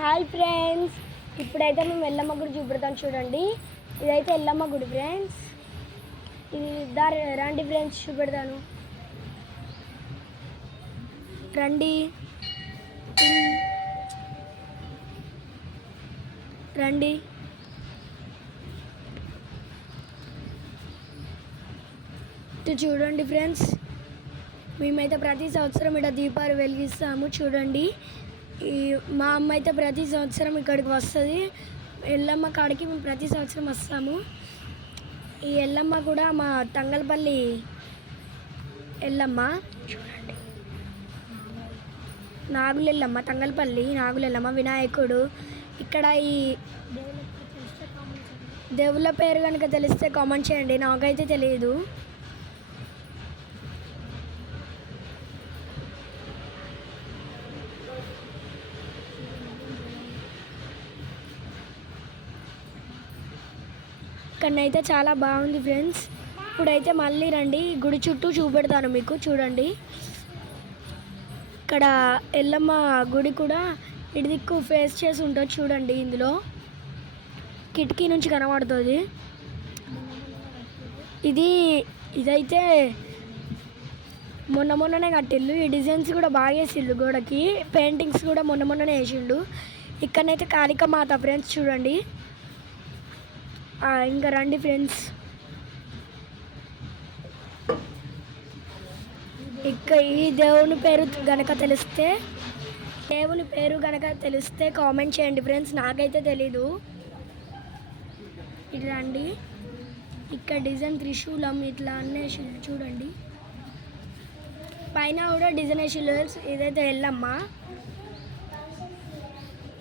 Hi friends, ఇప్పుడైతే మేము ఎల్లమ్మ గుడి చూపెడతాం చూడండి. ఇదైతే ఎల్లమ్మ గుడి ఫ్రెండ్స్. ఇది రండి ఫ్రెండ్స్ చూపెడతాను, రండి రండి. చూడండి ఫ్రెండ్స్, మేమైతే ప్రతి సంవత్సరం ఇక్కడ దీపాలు వెలిగిస్తాము చూడండి. మా అమ్మ అయితే ప్రతి సంవత్సరం ఇక్కడికి వస్తుంది. ఎల్లమ్మ కాడికి మేము ప్రతి సంవత్సరం వస్తాము. ఈ ఎల్లమ్మ కూడా మా తంగలపల్లి ఎల్లమ్మ చూడండి, నాగులెల్లమ్మ, తంగలపల్లి నాగులెల్లమ్మ, వినాయకుడు. ఇక్కడ ఈ దేవుళ్ళ పేరు కనుక తెలిస్తే కామెంట్ చేయండి, నాకైతే తెలియదు. ఇక్కడనైతే చాలా బాగుంది ఫ్రెండ్స్. ఇప్పుడైతే మళ్ళీ రండి, గుడి చుట్టూ చూపెడతాను మీకు చూడండి. ఇక్కడ ఎల్లమ్మ గుడి కూడా ఇటు దిక్కు ఫేస్ చేసి ఉంటుంది చూడండి. ఇందులో కిటికీ నుంచి కనబడుతుంది. ఇదైతే మొన్ననే కట్టిల్లు. ఈ డిజైన్స్ కూడా బాగా వేసిల్లు, గోడకి పెయింటింగ్స్ కూడా మొన్ననే వేసిండు. ఇక్కడనైతే కాళికామాత ఫ్రెండ్స్ చూడండి. ఇంకా రండి ఫ్రెండ్స్, ఈ దేవుని పేరు గనక తెలిస్తే కామెంట్ చేయండి ఫ్రెండ్స్, నాకైతే తెలీదు. ఇది రండి, ఇక్కడ డిజైన్ త్రిశూలం ఇట్లా అన్నీ చూడండి. పైన కూడా డిజైన్ వేసిల్లు. ఇదైతే ఎల్లమ్మ,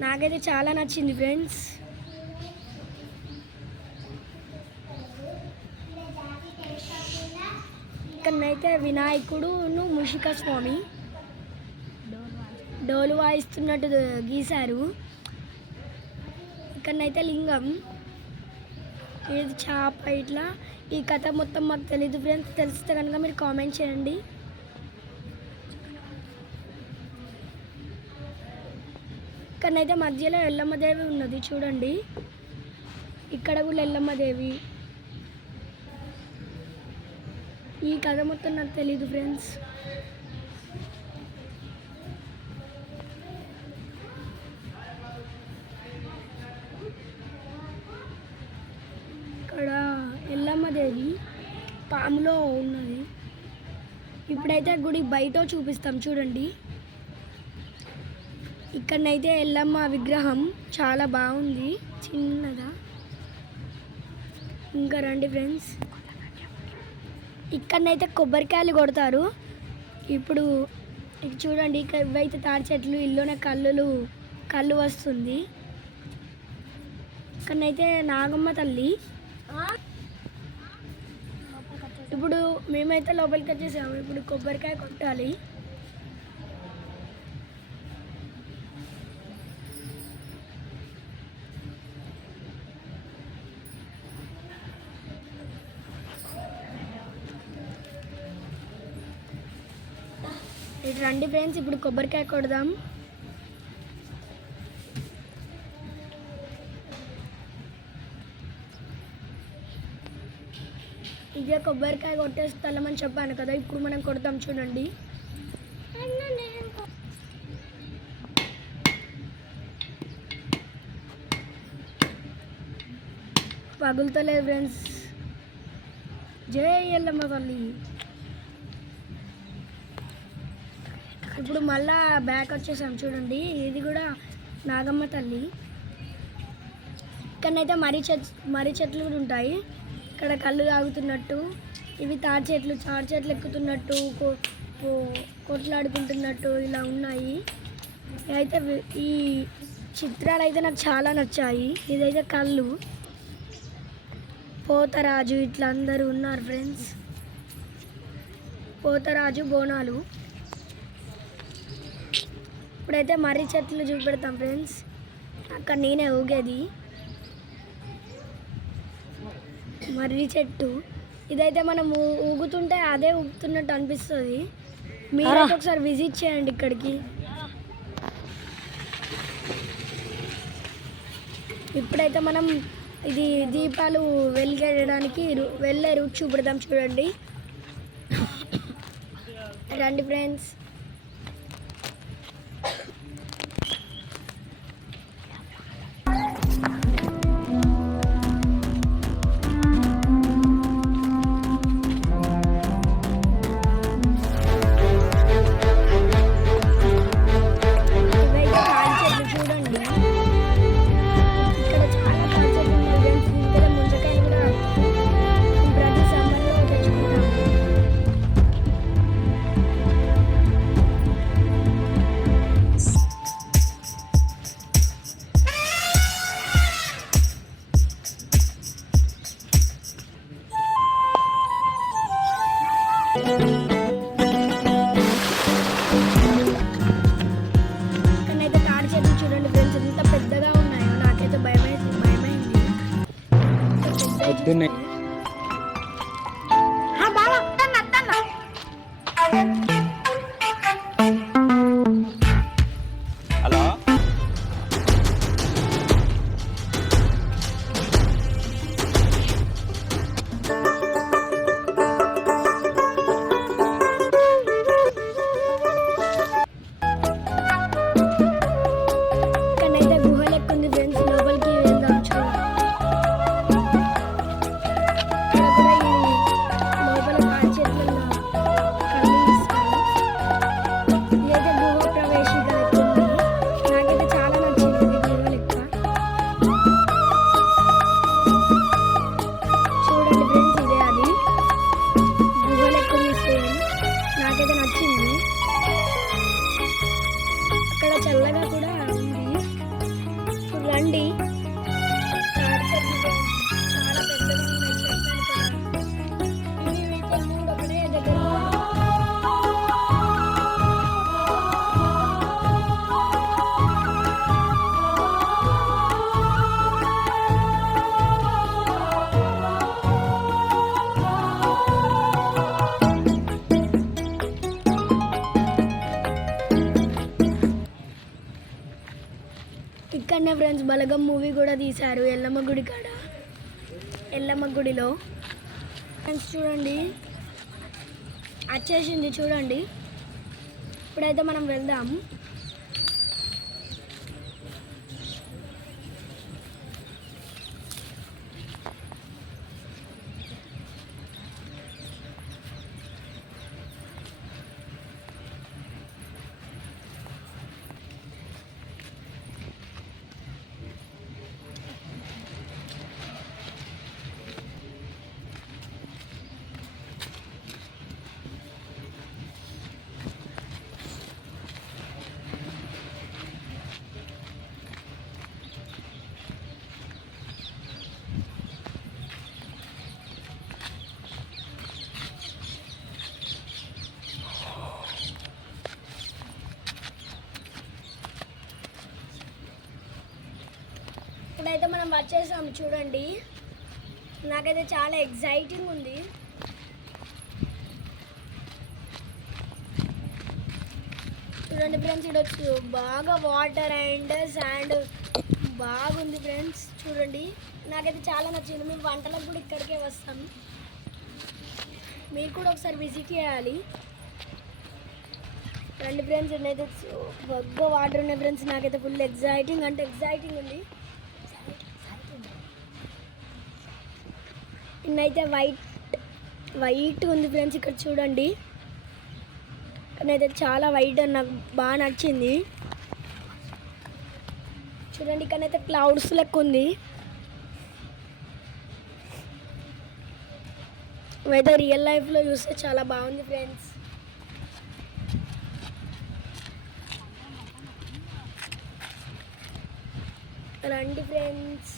నాకైతే చాలా నచ్చింది ఫ్రెండ్స్. ఇక్కడనైతే వినాయకుడు ముషిక స్వామి డోలు వాయిస్తున్నట్టు గీశారు. ఇక్కడనైతే లింగం, ఇది చాప. ఇట్లా ఈ కథ మొత్తం మాకు తెలీదు ఫ్రెండ్స్, తెలిస్తే కనుక మీరు కామెంట్ చేయండి. ఇక్కడనైతే మధ్యలో ఎల్లమ్మదేవి ఉన్నది చూడండి. ఇక్కడ కూడా ఎల్లమ్మదేవి. ఈ కథ మొత్తం నాకు తెలీదు ఫ్రెండ్స్. ఇక్కడ ఎల్లమ్మదేవి పాములో ఉన్నది. ఇప్పుడైతే గుడి బయట చూపిస్తాం చూడండి. ఇక్కడనైతే ఎల్లమ్మ విగ్రహం చాలా బాగుంది, చిన్నదా. ఇంకా రండి ఫ్రెండ్స్, ఇక్కడనైతే కొబ్బరికాయలు కొడతారు. ఇప్పుడు చూడండి, ఇవైతే తాడి చెట్లు, ఇల్లునే కళ్ళు వస్తుంది. ఇక్కడనైతే నాగమ్మ తల్లి. ఇప్పుడు మేమైతే లోపలికి వచ్చేసాము. ఇప్పుడు కొబ్బరికాయ కొట్టాలి. ఇటు రండి ఫ్రెండ్స్, ఇప్పుడు కొబ్బరికాయ కొడదాం. ఇదే కొబ్బరికాయ కొట్టే స్థలం అని చెప్పాను కదా, ఇప్పుడు మనం కొడతాం చూడండి. పగులుతలేదు ఫ్రెండ్స్. జై ఎల్లమ్మ తల్లి. ఇప్పుడు మళ్ళా బ్యాక్ వచ్చేసాం చూడండి. ఇది కూడా నాగమ్మ తల్లి. ఇక్కడనైతే మర్రి చెట్లు కూడా ఉంటాయి. ఇక్కడ కళ్ళు తాగుతున్నట్టు, ఇవి తాడి చెట్లు ఎక్కుతున్నట్టు, కొట్లాడుకుంటున్నట్టు ఇలా ఉన్నాయి. అయితే ఈ చిత్రాలు అయితే నాకు చాలా నచ్చాయి. ఇదైతే కళ్ళు, పోతరాజు, ఇట్లా అందరూ ఉన్నారు ఫ్రెండ్స్. పోతరాజు బోనాలు. ఇప్పుడైతే మర్రి చెట్లు చూపెడతాం ఫ్రెండ్స్. అక్కడ నేనే ఊగేది మర్రి చెట్టు. ఇదైతే మనం ఊగుతుంటే అదే ఊగుతున్నట్టు అనిపిస్తుంది. మీరైతే ఒకసారి విజిట్ చేయండి ఇక్కడికి. ఇప్పుడైతే మనం ఇది దీపాలు వెలిగేయడానికి వెళ్ళే రూట్ చూపెడదాం చూడండి. రండి ఫ్రెండ్స్. ఇక్కడైతే తాడి చెట్లు చూడండి ఫ్రెండ్స్, ఎంత పెద్దగా ఉన్నాయో. నాకైతే భయమైంది. హలో ఇక్కడైతే గుహ లెక్క ఉంది ఫ్రెండ్స్, లోపలికి వెళ్దాం చూడండి. ఇక్కడ కూడా ఈ లోపల తాడి చెట్లలో కనిపిస్తాయి. ఇదైతే గుహ ప్రవేశిక లెక్క ఉంది. నాకైతే చాలా నచ్చింది ఇది గుహ లెక్క. చూడండి ఫ్రెండ్స్, ఇదే అది గుహ లెక్క ఉంది సేమ్. నాకైతే నచ్చింది. అక్కడ చల్లగా కూడా ఉంది. ఇప్పుడు రండి. తాడి చెట్లు చాలా పెద్దగా ఉన్నాయి, చెప్పాను కదా. ఇవి కొన్ని కూడా ఒకటే దగ్గర ఉన్నాయి. ఇక్కడనే ఫ్రెండ్స్ బలగం మూవీ కూడా తీశారు ఎల్లమ్మ గుడి కాడ, ఎల్లమ్మ గుడిలో. ఫ్రెండ్స్ చూడండి, వచ్చేసింది చూడండి. ఇప్పుడైతే మనం వెళ్దాం. ఇప్పుడైతే మనం వచ్చేసాము చూడండి. నాకైతే చాలా ఎగ్జైటింగ్ ఉంది. చూడండి ఫ్రెండ్స్, ఇక్కడ బాగా వాటర్ అండ్ శాండ్ బాగుంది ఫ్రెండ్స్. చూడండి, నాకైతే చాలా నచ్చింది. మేము వంటలకు కూడా ఇక్కడికే వస్తాం. మీరు కూడా ఒకసారి విజిట్ చేయాలి. రండి ఫ్రెండ్స్, నేనైతే బాగా వాటర్ ఉన్నాయి ఫ్రెండ్స్. నాకైతే ఫుల్ ఎగ్జైటింగ్ అంటే ఎగ్జైటింగ్ ఉంది. ఇన్నైతే వైట్ ఉంది ఫ్రెండ్స్. ఇక్కడ చూడండి, ఇక్కడైతే చాలా వైట్ అని నాకు బాగా నచ్చింది. చూడండి, ఇక్కడైతే క్లౌడ్స్ లెక్క ఉంది. వెదర్ రియల్ లైఫ్లో చూస్తే చాలా బాగుంది ఫ్రెండ్స్. రండి ఫ్రెండ్స్.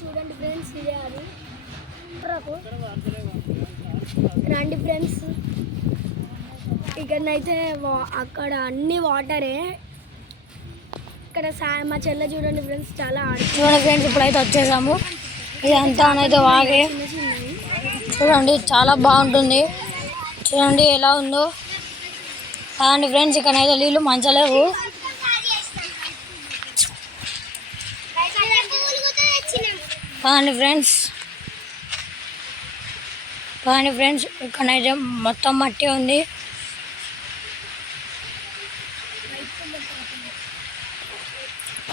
చూడండి ఫ్రెండ్స్, ఇదే అది. రండి ఫ్రెండ్స్, ఇక్కడనైతే అక్కడ అన్ని వాటరే. ఇక్కడ మా చెల్లె చూడండి ఫ్రెండ్స్, చాలా చూడండి ఫ్రెండ్స్, ఇప్పుడైతే వచ్చేసాము. ఇదంతా అనేది వాగే చూడండి, చాలా బాగుంటుంది. చూడండి ఎలా ఉందో. అలాంటి ఫ్రెండ్స్ ఇక్కడైతే నీళ్ళు మంచలేవు. కానీ ఫ్రెండ్స్ ఇక్కడైతే మొత్తం మట్టి ఉంది.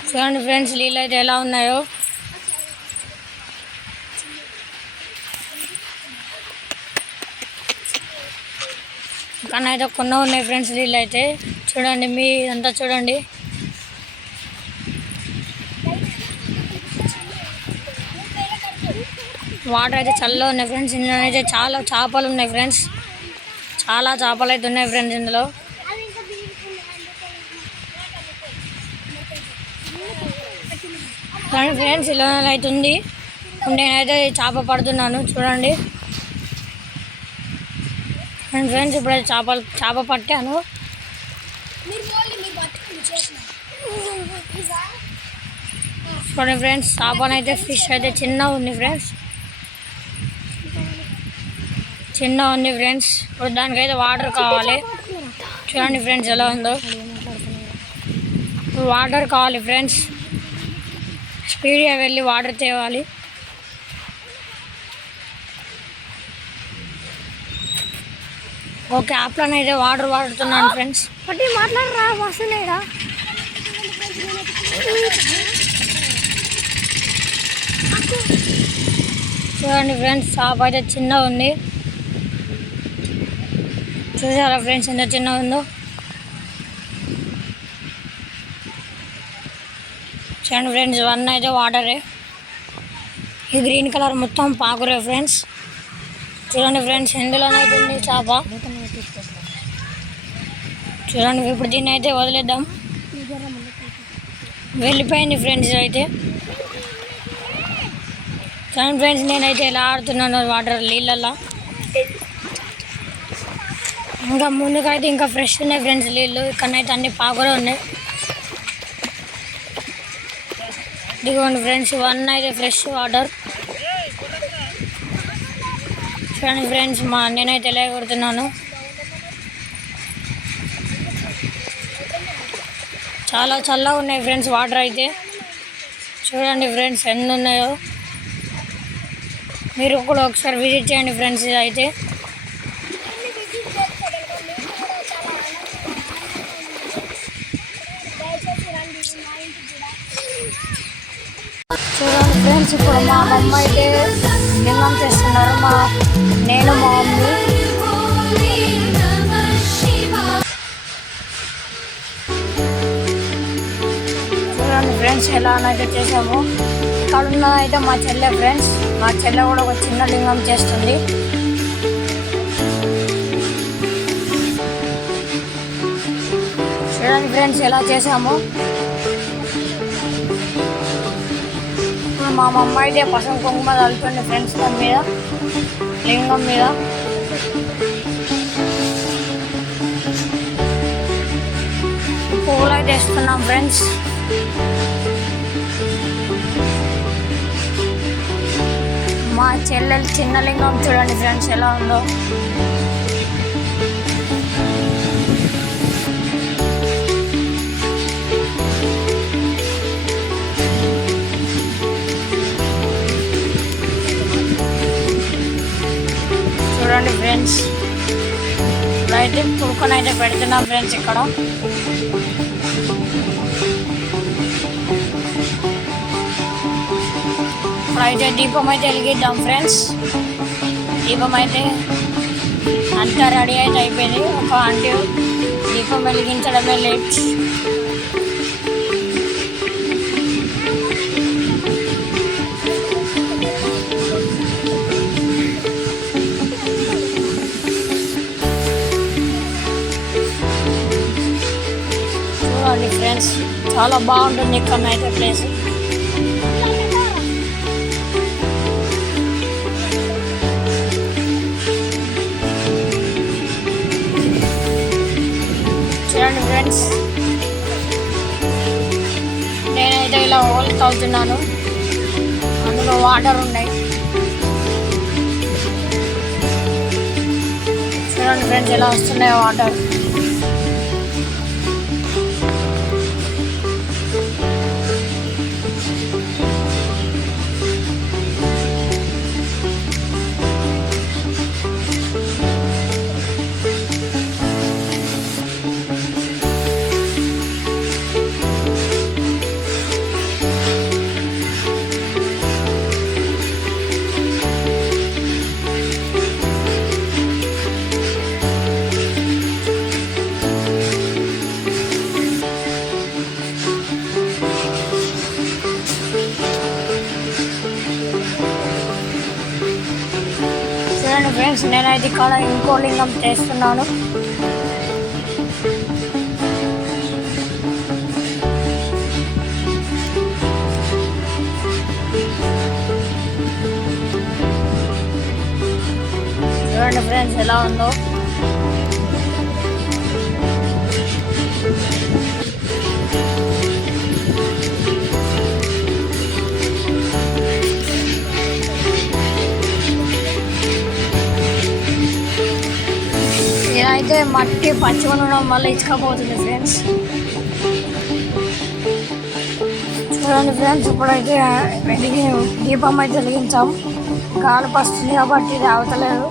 చూడండి ఫ్రెండ్స్ నీళ్ళు అయితే ఎలా ఉన్నాయో. కానీ అయితే కొన్ని ఉన్నాయి ఫ్రెండ్స్ నీళ్ళు అయితే. చూడండి మీ అంతా చూడండి. వాటర్ అయితే చల్లగా ఉన్నాయి ఫ్రెండ్స్. ఇందులో అయితే చాలా చేపలు ఉన్నాయి ఫ్రెండ్స్. చాలా చేపలు అయితే ఉన్నాయి ఫ్రెండ్స్ ఇందులో. కానీ ఫ్రెండ్స్ ఇలా అయితే ఉంది. నేనైతే చేప పడుతున్నాను చూడండి. అండ్ ఫ్రెండ్స్ ఇప్పుడైతే చేప పట్టాను. చూడండి ఫ్రెండ్స్ చేపనైతే ఫిష్ అయితే చిన్నగా ఉంది ఫ్రెండ్స్. ఇప్పుడు దానికైతే వాటర్ కావాలి. చూడండి ఫ్రెండ్స్ ఎలా ఉందో. వాటర్ కావాలి ఫ్రెండ్స్. స్పీడ్గా వెళ్ళి వాటర్ తేవాలి. ఓకే యాప్లోనే అయితే వాటర్ వాడుతున్నాను ఫ్రెండ్స్. మాట్లాడరా వస్తున్నాయిరా. చూడండి ఫ్రెండ్స్ చేప అయితే చిన్నగా ఉంది. చూసారా ఫ్రెండ్స్ ఎంత చిన్నగా ఉందో. చూడండి ఫ్రెండ్స్ ఇవన్నీ అయితే వాటరే. ఈ గ్రీన్ కలర్ మొత్తం పాకురే ఫ్రెండ్స్. చూడండి ఫ్రెండ్స్ ఎందులోనైతే ఉంది చేప. చూడండి ఇప్పుడు దీన్ని అయితే వదిలేద్దాం. వెళ్ళిపోయింది ఫ్రెండ్స్ అయితే. చూడండి ఫ్రెండ్స్ నేనైతే ఎలా ఆడుతున్నాను వాటర్ నీళ్ళల్లో. ఇంకా ముందుకైతే ఇంకా ఫ్రెష్ ఉన్నాయి ఫ్రెండ్స్ నీళ్ళు. ఇక్కడనైతే అన్ని పాకురే ఉన్నాయి. ఇదిగోండి ఫ్రెండ్స్ ఇవన్నీ అయితే ఫ్రెష్ వాటర్. చూడండి ఫ్రెండ్స్ నేనైతే ఎలా కొడుతున్నాను. చాలా చల్లగా ఉన్నాయి ఫ్రెండ్స్ వాటర్ అయితే. చూడండి ఫ్రెండ్స్ ఎన్ని ఉన్నాయో. మీరు కూడా ఒకసారి విజిట్ చేయండి ఫ్రెండ్స్. ఇది అయితే చూడండి ఫ్రెండ్స్ ఇప్పుడు మా మమ్మ అయితే లింగం చేస్తున్నారు. నేను మా మమ్మీ. చూడండి ఫ్రెండ్స్ ఎలానైతే చేసాము. ఇక్కడ ఉన్నదైతే మా చెల్లె ఫ్రెండ్స్. మా చెల్లె కూడా ఒక చిన్న లింగం చేస్తుంది. చూడండి ఫ్రెండ్స్ ఎలా చేసాము. మా మమ్మ అయితే పసుపు కుంకుమ చల్లుతుంది ఫ్రెండ్స్ దాని మీద, లింగం మీద. పువ్వులు అయితే వేస్తున్నాం ఫ్రెండ్స్. మా చెల్లెలు చిన్న లింగం చూడండి ఫ్రెండ్స్ ఎలా ఉందో. చూడండి ఫ్రెండ్స్ ఇప్పుడైతే పురుకునైతే పెడుతున్నాం ఫ్రెండ్స్ ఇక్కడ. ఇప్పుడైతే దీపం అయితే వెలిగిద్దాం ఫ్రెండ్స్. దీపం అయితే అంతా రెడీ అయితే అయిపోయింది. ఒక ఆంటీ దీపం వెలిగించడమే లేట్. చూడండి ఫ్రెండ్స్ చాలా బాగుంటుంది ఇక్కడనైతే ప్లేస్. చూడండి ఫ్రెండ్స్ నేనైతే ఇలా ఓల్ తాగుతున్నాను. అందులో అందులో వాటర్ ఉన్నాయి. చూడండి ఫ్రెండ్స్ ఎలా వస్తున్నాయో వాటర్. చూడండి ఫ్రెండ్స్, నేనైతే ఇక్కడ ఇంకో లింగం చేస్తున్నాను. చూడండి ఫ్రెండ్స్ ఎలా ఉందో. ఇదైతే మట్టి పచ్చి ఉండడం వల్ల ఇచ్చుకపోతుంది ఫ్రెండ్స్. చూడండి ఫ్రెండ్స్, ఇప్పుడైతే దీపం అయితే వెలిగించాం. గాలి వస్తుంది కాబట్టి ఇది అవతలేదు.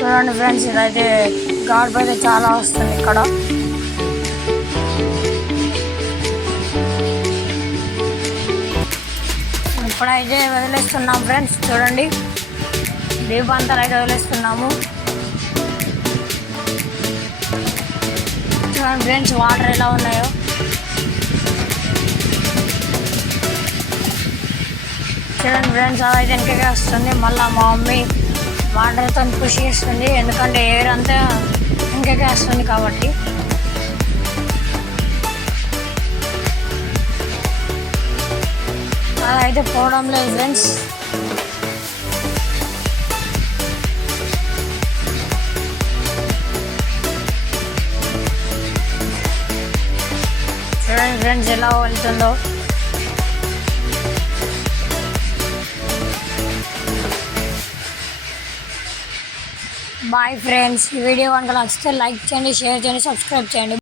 చూడండి ఫ్రెండ్స్, ఇదైతే గాడ్ అయితే చాలా వస్తుంది ఇక్కడ. ఇప్పుడైతే వదిలేస్తున్నాం ఫ్రెండ్స్. చూడండి, దీపాంతరం అయితే వదిలేస్తున్నాము. చూడండి ఫ్రెండ్స్, వాటర్ ఎలా ఉన్నాయో. చూడండి ఫ్రెండ్స్, అదైతే వెనకగా వస్తుంది. మళ్ళీ మా మమ్మీ వాటర్తో పుష్ చేస్తుంది, ఎందుకంటే ఎయిర్ అంతా ఇంకకే వస్తుంది కాబట్టి. అదైతే పోవడం లేదు ఫ్రెండ్స్. చూడండి ఫ్రెండ్స్ ఎలా వెళ్తుందో. Bye friends. ఈ వీడియో కనుక నచ్చితే లైక్ చేయండి, షేర్ చేయండి, సబ్స్క్రైబ్ చేయండి.